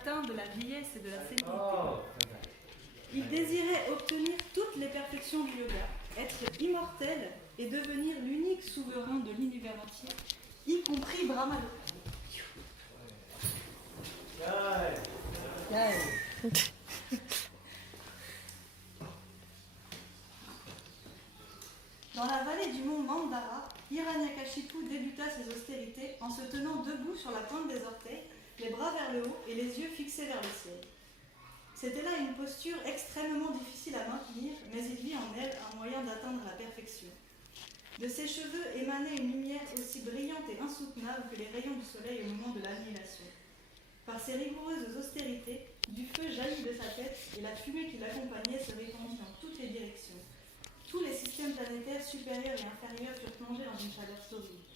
atteint de la vieillesse et de la sénilité. Il désirait obtenir toutes les perfections du yoga, être immortel et devenir l'unique souverain de l'univers entier, y compris Brahma. Dans la vallée du mont Mandara, Hiranyakashipu débuta ses austérités en se tenant debout sur la pointe des orteils, les bras vers le haut et les yeux fixés vers le ciel. C'était là une posture extrêmement difficile à maintenir, mais il vit en elle un moyen d'atteindre la perfection. De ses cheveux émanait une lumière aussi brillante et insoutenable que les rayons du soleil au moment de l'annihilation. Par ses rigoureuses austérités, du feu jaillit de sa tête et la fumée qui l'accompagnait se répandit dans toutes les directions. Tous les systèmes planétaires supérieurs et inférieurs furent plongés dans une chaleur sauvage.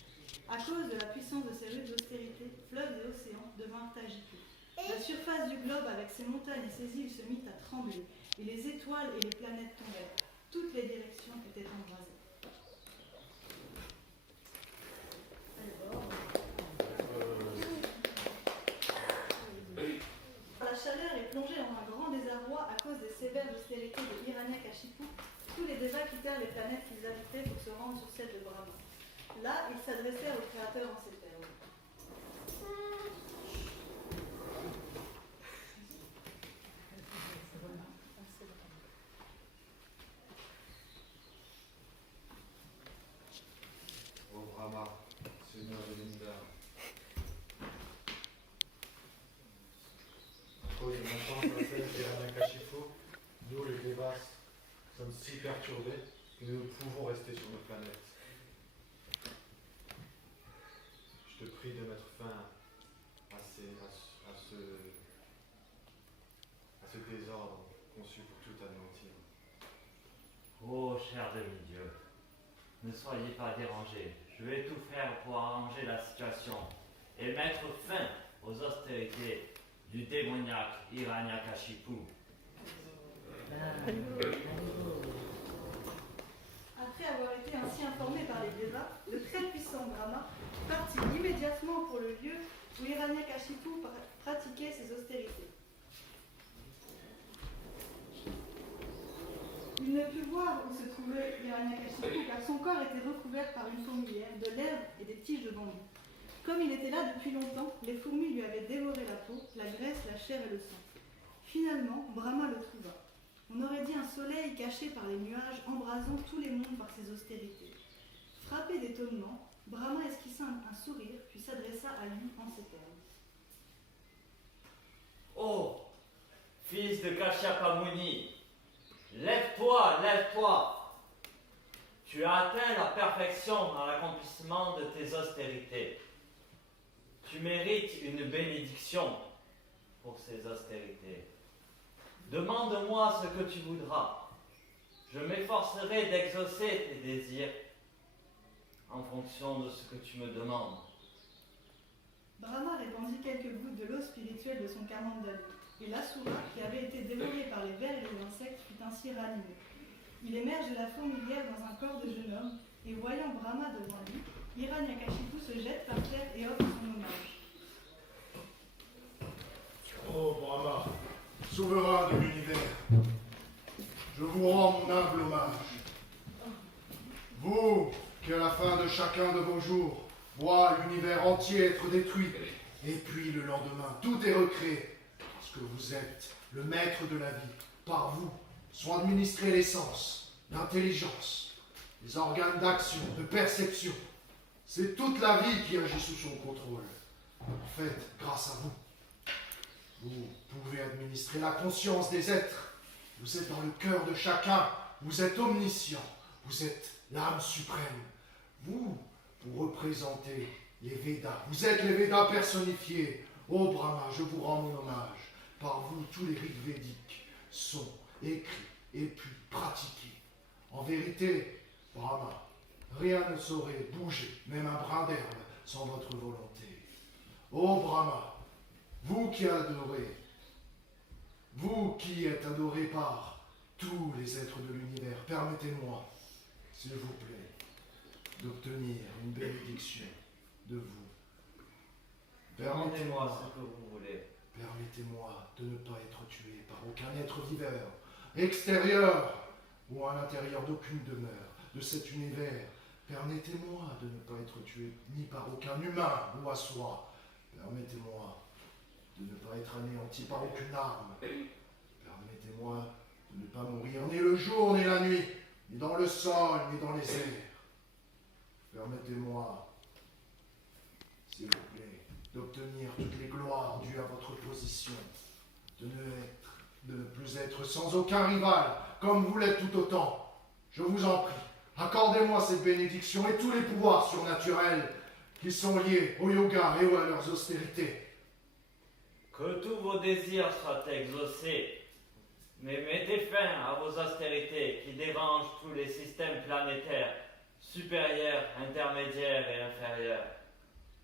À cause de la puissance de ces rudes austérités, fleuves et océans devinrent agités. La surface du globe avec ses montagnes et ses îles se mit à trembler, et les étoiles et les planètes tombèrent. Toutes les directions étaient embrasées. La chaleur est plongée dans un grand désarroi à cause des sévères austérités de Hiranyakashipu. Tous les dévas quittèrent les planètes qu'ils habitaient pour se rendre sur celle de Brahma. Là, ils s'adressèrent au Créateur en ces termes. Ô Brahma, Seigneur de l'univers, à cause de l'enfance de celle d'Hiranyakashipu, nous les Devas sommes si perturbés que nous ne pouvons rester sur nos planètes. Je te prie de mettre fin à ce désordre conçu pour tout anéantir. Ô cher demi-dieu, ne soyez pas dérangés. Je vais tout faire pour arranger la situation et mettre fin aux austérités du démoniaque Hiranyakashipu. Après avoir été ainsi informé par les Devas, le très puissant Brahma partit immédiatement pour le lieu où Hiranyakashipu pratiquait ses austérités. Il ne put voir où se trouvait Hiranyakashipu car son corps était recouvert par une fourmilière, de l'herbe et des tiges de bambou. Comme il était là depuis longtemps, les fourmis lui avaient dévoré la peau, la graisse, la chair et le sang. Finalement, Brahma le trouva. On aurait dit un soleil caché par les nuages, embrasant tous les mondes par ses austérités. Frappé d'étonnement, Brahma esquissa un sourire, puis s'adressa à lui en ces termes. Ô fils de Kashyapa Muni, lève-toi, lève-toi. Tu as atteint la perfection dans l'accomplissement de tes austérités. Tu mérites une bénédiction pour ces austérités. Demande-moi ce que tu voudras. Je m'efforcerai d'exaucer tes désirs en fonction de ce que tu me demandes. Brahma répandit quelques gouttes de l'eau spirituelle de son kamandali, et l'asura, qui avait été dévorée par les vers et les insectes, fut ainsi ranimée. Il émerge de la fourmilière dans un corps de jeune homme, et voyant Brahma devant lui, Hiranyakashipu se jette par terre et offre son hommage. Ô Brahma, souverain de l'univers, je vous rends mon humble hommage. Vous, qui à la fin de chacun de vos jours, voit l'univers entier être détruit, et puis le lendemain, tout est recréé, parce que vous êtes le maître de la vie. Par vous sont administrés les sens, l'intelligence, les organes d'action, de perception. C'est toute la vie qui agit sous son contrôle. En fait, grâce à vous, vous pouvez administrer la conscience des êtres. Vous êtes dans le cœur de chacun. Vous êtes omniscient. Vous êtes l'âme suprême. Vous représentez les Védas. Vous êtes les Védas personnifiés. Ô Brahma, je vous rends mon hommage. Par vous, tous les rites védiques sont écrits et puis pratiqués. En vérité, Brahma, rien ne saurait bouger, même un brin d'herbe, sans votre volonté. Ô Brahma, vous qui adorez, vous qui êtes adoré par tous les êtres de l'univers, permettez-moi, s'il vous plaît, d'obtenir une bénédiction de vous. Demandez-moi ce que vous voulez. Permettez-moi de ne pas être tué par aucun être vivant, extérieur ou à l'intérieur d'aucune demeure de cet univers. Permettez-moi de ne pas être tué ni par aucun humain ou à soi. Permettez-moi de ne pas être anéanti par aucune arme. Permettez-moi de ne pas mourir ni le jour ni la nuit, ni dans le sol ni dans les airs. Permettez-moi, s'il vous plaît, d'obtenir toutes les gloires dues à votre position, de ne plus être sans aucun rival, comme vous l'êtes tout autant. Je vous en prie, accordez-moi cette bénédiction et tous les pouvoirs surnaturels qui sont liés au yoga et à leurs austérités. Que tous vos désirs soient exaucés, mais mettez fin à vos austérités qui dérangent tous les systèmes planétaires, supérieurs, intermédiaires et inférieurs.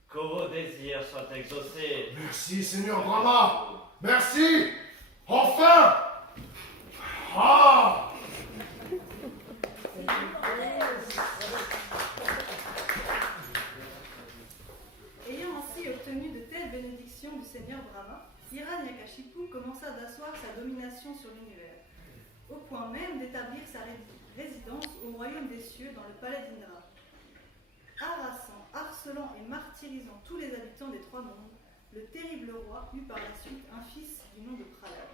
Que vos désirs soient exaucés. Merci, Seigneur Brahma. Merci. Enfin. Ah. Ayant ainsi obtenu de telles bénédictions du Seigneur Brahma, Hiranyakashipu commença d'asseoir sa domination sur l'univers, au point même d'établir sa résidence au royaume des cieux dans le palais d'Indra. Harassant, harcelant et martyrisant tous les habitants des trois mondes, le terrible roi eut par la suite un fils du nom de Prahlad.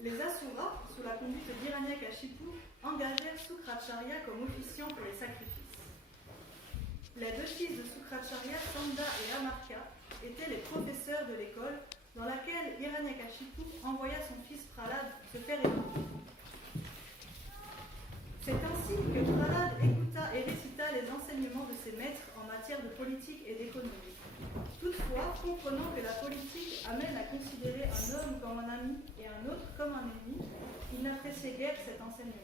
Les Asuras, sous la conduite d'Hiranyakashipu, engagèrent Sukracharya comme officiant pour les sacrifices. Les deux fils de Sukracharya, Sanda et Amarka, étaient les professeurs de l'école dans laquelle Hiranyakashipu envoya son fils Prahlad se faire éduquer. C'est ainsi que Prahlad écouta et récita les enseignements de ses maîtres en matière de politique et d'économie. Toutefois, comprenant que la politique amène à considérer un homme comme un ami et un autre comme un ennemi, il n'appréciait guère cet enseignement.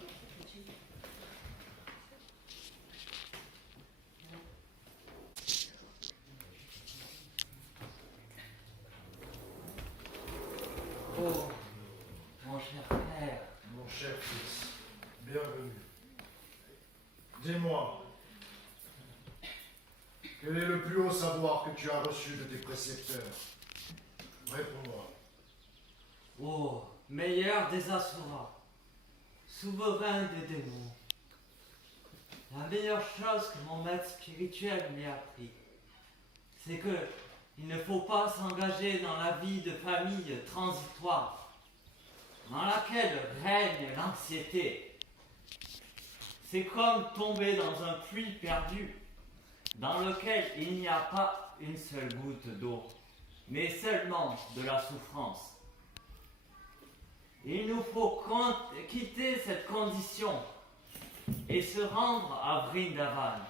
Oh, mon cher frère. Mon cher fils, bienvenue. Dis-moi, quel est le plus haut savoir que tu as reçu de tes précepteurs? Réponds-moi. Oh, meilleur des Asuras, souverain des démons. La meilleure chose que mon maître spirituel m'ait appris, c'est que il ne faut pas s'engager dans la vie de famille transitoire, dans laquelle règne l'anxiété. C'est comme tomber dans un puits perdu, dans lequel il n'y a pas une seule goutte d'eau, mais seulement de la souffrance. Il nous faut quitter cette condition et se rendre à Vrindavan,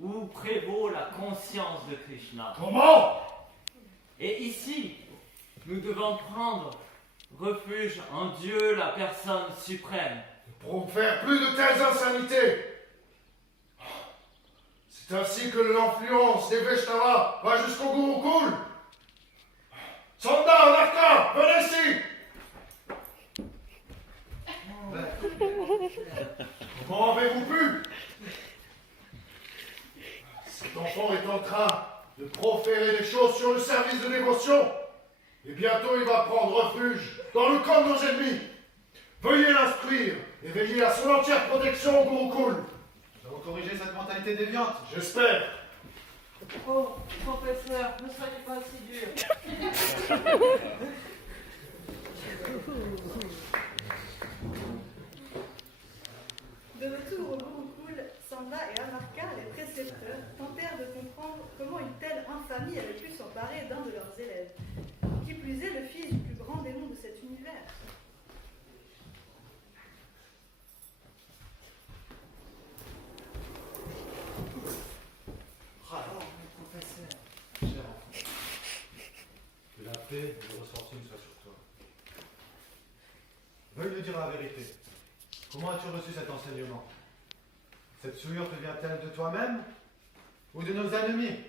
où prévaut la conscience de Krishna. Comment? Et ici, nous devons prendre refuge en Dieu, la personne suprême. Pour faire plus de telles insanités. C'est ainsi que l'influence des Vaishnavas va jusqu'au Gurukul. Sanda, Anarka, venez ici. Comment avez-vous pu? Cet enfant est en train de proférer des choses sur le service de dévotion. Et bientôt il va prendre refuge dans le camp de nos ennemis. Veuillez l'instruire et veillez à son entière protection au Gurukul. Nous allons corriger cette mentalité déviante. J'espère. Oh, professeur, ne soyez pas si dur. De retour au Gurukul, Sanda et Amarka, les précepteurs, tentèrent de comprendre comment une telle infamie avait pu s'emparer d'un de leurs élèves, qui plus est le fils du plus grand démon de cet univers. Alors, professeur. Cher enfant, que la paix et le ressortissement soient sur toi. Veuille nous dire la vérité. Comment as-tu reçu cet enseignement? Cette souillure te vient-elle de toi-même ou de nos ennemis?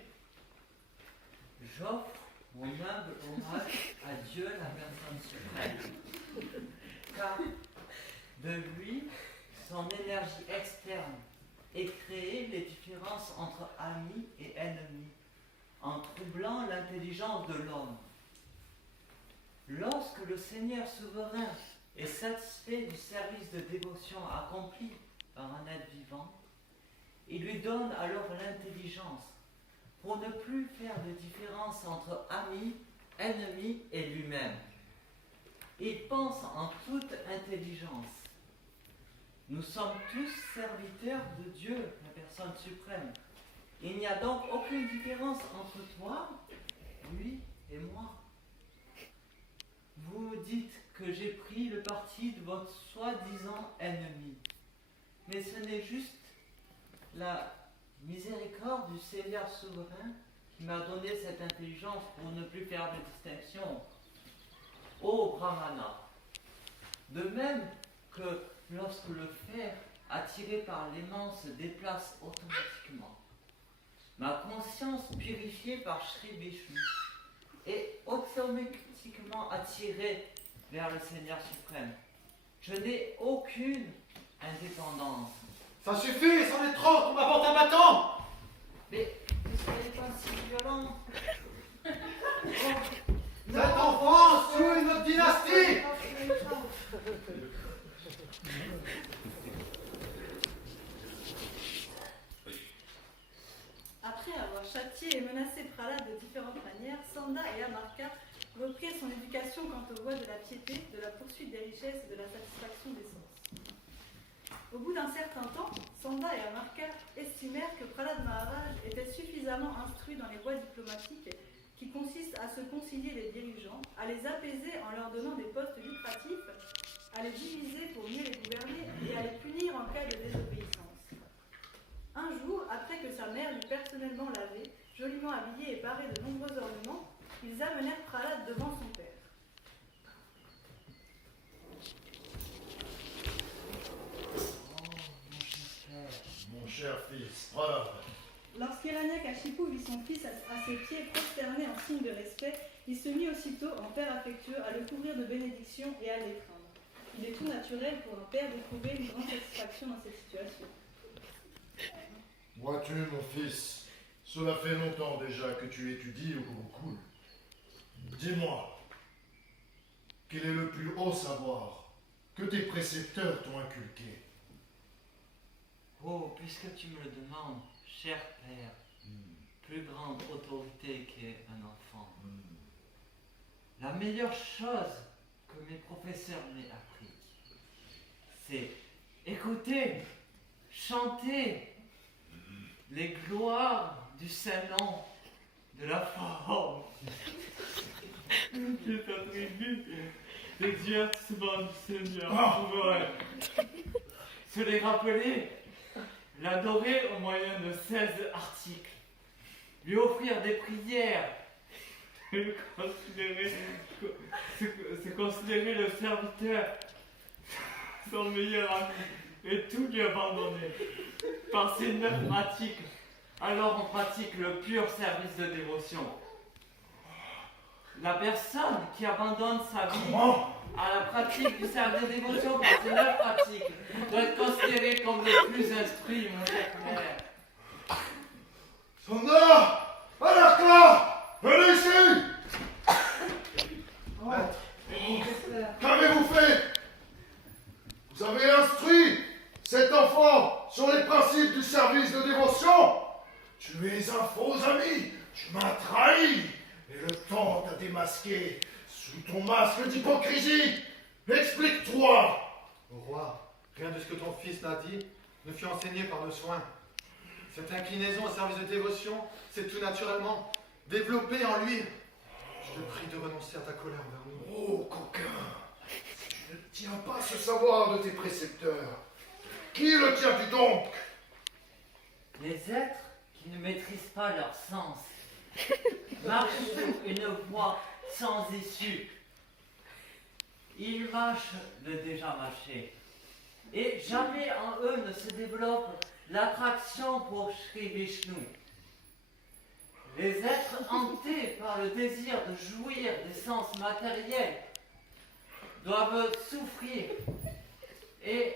J'offre mon humble hommage à Dieu, la personne suprême. Car de lui, son énergie externe est créée les différences entre amis et ennemis. en troublant l'intelligence de l'homme. Lorsque le Seigneur souverain est satisfait du service de dévotion accompli par un être vivant, il lui donne alors l'intelligence pour ne plus faire de différence entre ami, ennemi et lui-même. Il pense en toute intelligence. Nous sommes tous serviteurs de Dieu, la personne suprême. Il n'y a donc aucune différence entre toi, lui et moi. Vous dites que j'ai pris le parti de votre soi-disant ennemi. Mais ce n'est juste la miséricorde du Seigneur souverain qui m'a donné cette intelligence pour ne plus faire de distinction. Ô Brahmana, de même que lorsque le fer attiré par l'aimant se déplace automatiquement, ma conscience purifiée par Sri Vishnu est automatiquement attirée vers le Seigneur suprême. Je n'ai aucune indépendance. Ça suffit, c'en est trop, qu'on m'apporte un bâton! Mais ne soyez pas si violent. Cet enfant souille notre dynastie! Après avoir châtié et menacé Prahlad de différentes manières, Sanda et Amarka reprirent son éducation quant aux voies de la piété, de la poursuite des richesses et de la satisfaction des sens. Au bout d'un certain temps, Sanda et Amarka estimèrent que Prahlad Maharaj était suffisamment instruit dans les voies diplomatiques qui consistent à se concilier les dirigeants, à les apaiser en leur donnant des postes lucratifs, à les diviser pour mieux les gouverner et à les punir en cas de désobéissance. Un jour, après que sa mère l'eut personnellement lavé, joliment habillé et paré de nombreux ornements, ils amenèrent Prahlad devant son père. Mon cher fils, Prahlad. Lorsqu'Hiranyakashipu vit son fils à ses pieds prosterné en signe de respect, il se mit aussitôt, en père affectueux, à le couvrir de bénédictions et à l'étreindre. Il est tout naturel pour un père d'éprouver une grande satisfaction dans cette situation. Vois-tu, mon fils, cela fait longtemps déjà que tu étudies au Gurukul. Dis-moi, quel est le plus haut savoir que tes précepteurs t'ont inculqué? Oh, puisque tu me le demandes, cher père, plus grande autorité qu'est un enfant. La meilleure chose que mes professeurs m'aient appris, c'est écouter, chanter les gloires du Saint-Nom, de la forme qui est attribuée d'exercement du Seigneur souverain. Se les rappeler, l'adorer au moyen de 16 articles, lui offrir des prières, se considérer le serviteur, son meilleur ami, et tout lui abandonner. Par ces 9 pratiques, alors on pratique le pur service de dévotion. La personne qui abandonne sa vie à la pratique du service de dévotion par ces 9 pratiques doit être considérée comme le plus instruit, mon cher père. Sanda! Alarka! Venez ici! Qu'avez-vous fait? Vous avez instruit cet enfant sur les principes du service de dévotion? Tu es un faux ami, tu m'as trahi, et le temps t'a démasqué sous ton masque d'hypocrisie. Explique-toi! Au roi, rien de ce que ton fils n'a dit ne fut enseigné par nos soins. Cette inclinaison au service de dévotion s'est tout naturellement développée en lui. Je te prie de renoncer à ta colère envers nous. Oh, coquin! Tu ne tiens pas ce savoir de tes précepteurs. Qui le tiens-tu donc? Les êtres qui ne maîtrisent pas leur sens marchent sur une voie sans issue. Ils mâchent le déjà mâché. Et jamais en eux ne se développe l'attraction pour Sri Vishnu. Les êtres hantés par le désir de jouir des sens matériels doivent souffrir et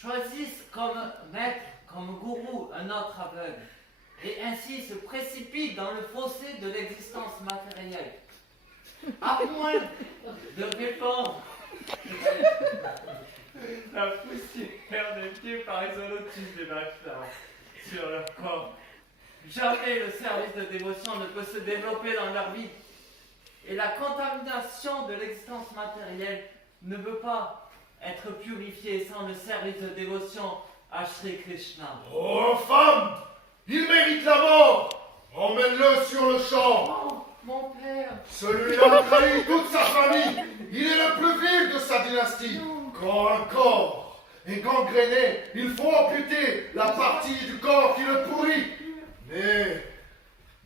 choisissent comme maître, comme gourou, un autre aveugle. et ainsi se précipite dans le fossé de l'existence matérielle. À moins de répandre la poussière des pieds par les holotus des bâtards sur leur corps. Jamais le service de dévotion ne peut se développer dans leur vie. Et la contamination de l'existence matérielle ne peut pas être purifiée sans le service de dévotion à Shri Krishna. Oh, femme! Il mérite la mort! Emmène-le sur le champ! Oh, mon père! Celui-là a trahi toute sa famille! Il est le plus vil de sa dynastie! Quand un corps est gangréné, il faut amputer la partie du corps qui le pourrit! Mais,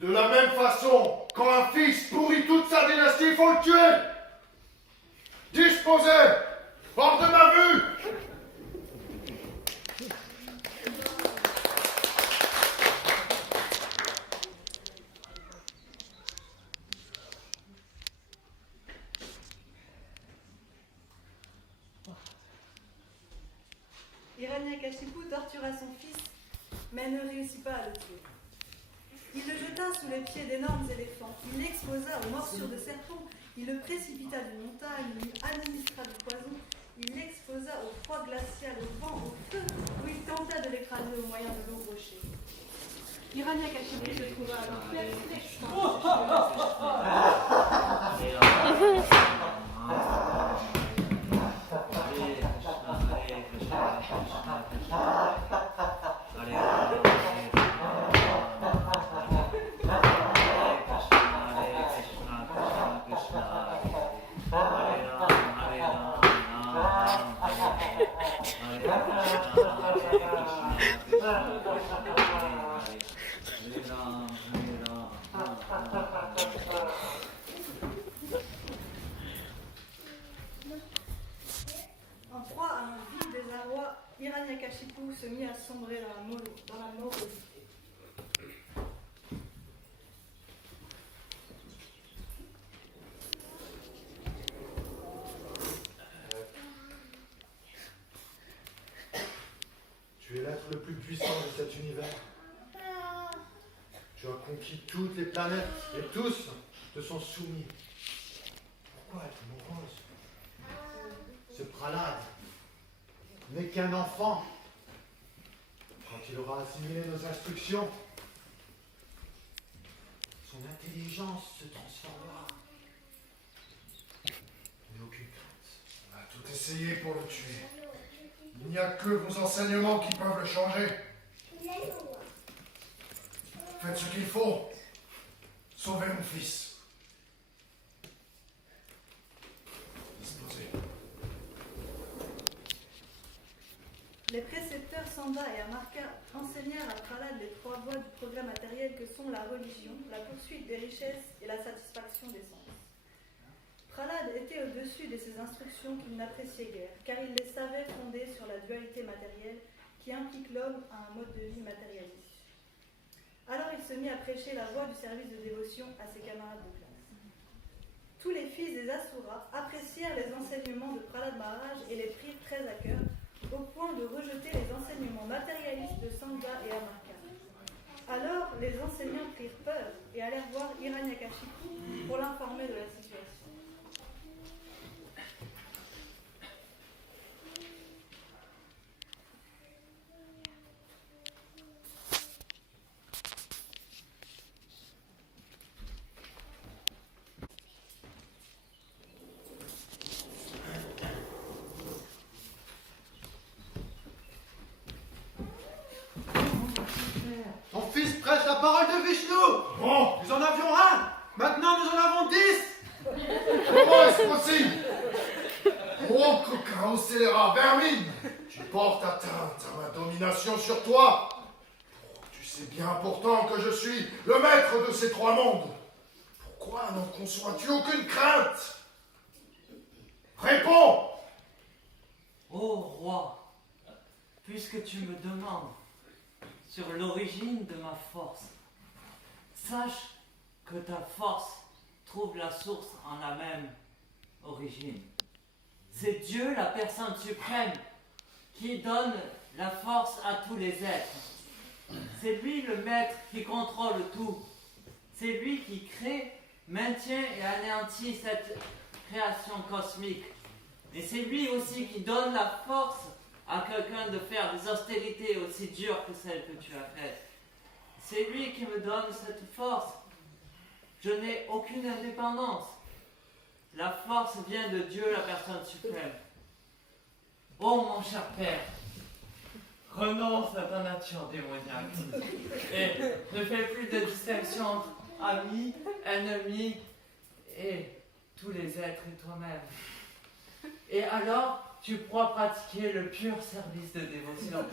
de la même façon, quand un fils pourrit toute sa dynastie, il faut le tuer! Disposez! Hors de ma vue! Hiranyakashipu tortura son fils, mais ne réussit pas à le tuer. Il le jeta sous les pieds d'énormes éléphants, il l'exposa aux morsures de serpents, il le précipita d'une montagne, il lui administra du poison, il l'exposa au froid glacial, au vent, au feu, où il tenta de l'écraser au moyen de longs rochers. Hiranyakashipu se trouva alors perplexe. En proie à un vif désarroi, Hiranyakashipu se mit à sombrer dans la morosité. Tu es l'être le plus puissant de cet univers. Tu as conquis toutes les planètes et tous te sont soumis. Pourquoi être morose? Ce Prahlad n'est qu'un enfant. Quand il aura assimilé nos instructions, son intelligence se transformera. N'aie aucune crainte. On a tout essayé pour le tuer. Il n'y a que vos enseignements qui peuvent le changer. Faites ce qu'il faut. Sauvez mon fils. Disposez. Les précepteurs Samba et Amarka enseignèrent à Prahlad les trois voies du progrès matériel que sont la religion, la poursuite des richesses et la satisfaction des sens. Prahlad était au-dessus de ces instructions qu'il n'appréciait guère, car il les savait fondées sur la dualité matérielle qui implique l'homme à un mode de vie matérialiste. Alors il se mit à prêcher la voie du service de dévotion à ses camarades de classe. Tous les fils des Asuras apprécièrent les enseignements de Prahlad Maharaj et les prirent très à cœur, au point de rejeter les enseignements matérialistes de Samba et Amarka. Alors les enseignants prirent peur et allèrent voir Hiranyakashipu pour l'informer de la situation. Ton fils prêche la parole de Vishnu. Bon, Nous en avions un. Maintenant, nous en avons 10. comment est-ce possible? Oh, coquin, scélérat, vermine! Tu portes atteinte à ma domination sur toi. Tu sais bien pourtant que je suis le maître de ces trois mondes. Pourquoi n'en conçois-tu aucune crainte? Réponds! Ô roi, puisque tu me demandes sur l'origine de ma force, sache que ta force trouve la source en la même origine. C'est Dieu, la personne suprême, qui donne la force à tous les êtres. C'est lui le maître qui contrôle tout. C'est lui qui crée, maintient et anéantit cette création cosmique. Et c'est lui aussi qui donne la force à quelqu'un de faire des austérités aussi dures que celles que tu as faites. C'est lui qui me donne cette force. Je n'ai aucune indépendance. La force vient de Dieu, la personne suprême. Oh mon cher Père, renonce à ta nature démoniaque et ne fais plus de distinction entre amis, ennemis et tous les êtres et toi-même. Et alors, tu pourras pratiquer le pur service de dévotion.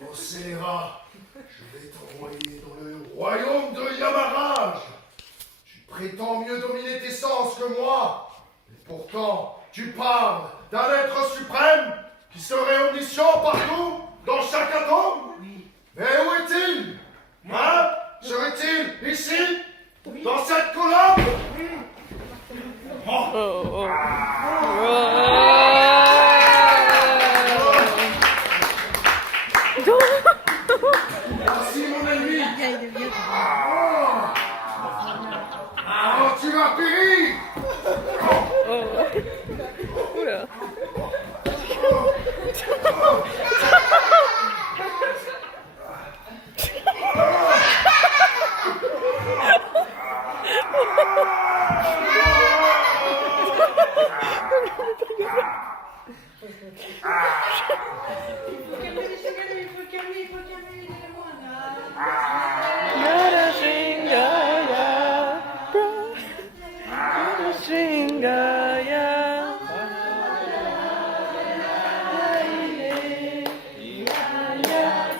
Mon scélérat, je vais t'envoyer dans le royaume de Yamaraj. Tu prétends mieux dominer tes sens que moi. Et pourtant, tu parles d'un être suprême qui serait omniscient partout, dans chaque atome. Oui. Mais où est-il? Hein? Serait-il ici? Dans cette colonne? Merci mon ennemi. Oh, tu vas périr. Oula. Il faut calmer les démons. Nada Shingaya, Nada Shingaya,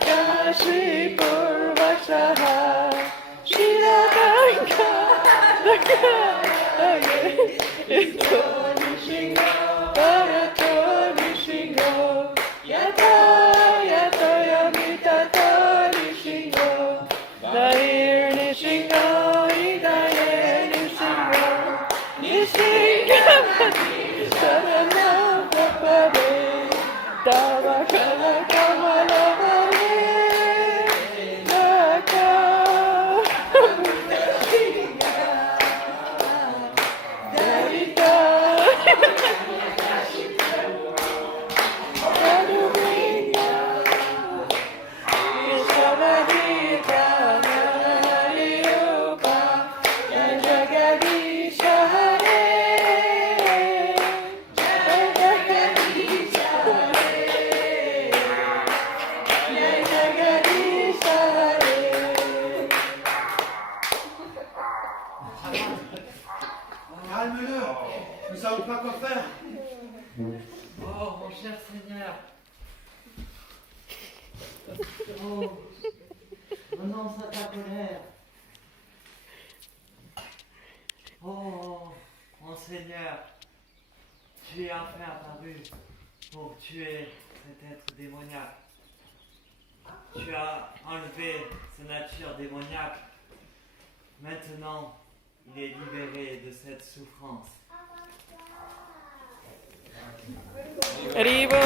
Kashi Purvashaha, Shiradanka, Ito Nishingo, Barato Nishingo, Yata Yamita Nishingo, Dair Nishingo, Idair Nishingo, Nishingo, Sarana Papade, Tabakala Kamalabare, Naka, Darita, Kaduminga, Isabadita, Narayupa, Jagadisha Hare, Jagadisha Hare, Jagadisha Hare. Calme-le. Nous ne savons pas quoi faire. Oh mon cher Seigneur. Oh, renonce à ta colère. Oh, mon Seigneur, tu es enfin apparu pour tuer cet être démoniaque. Tu as enlevé sa nature démoniaque. Maintenant, il est libéré de cette souffrance. Arrivo.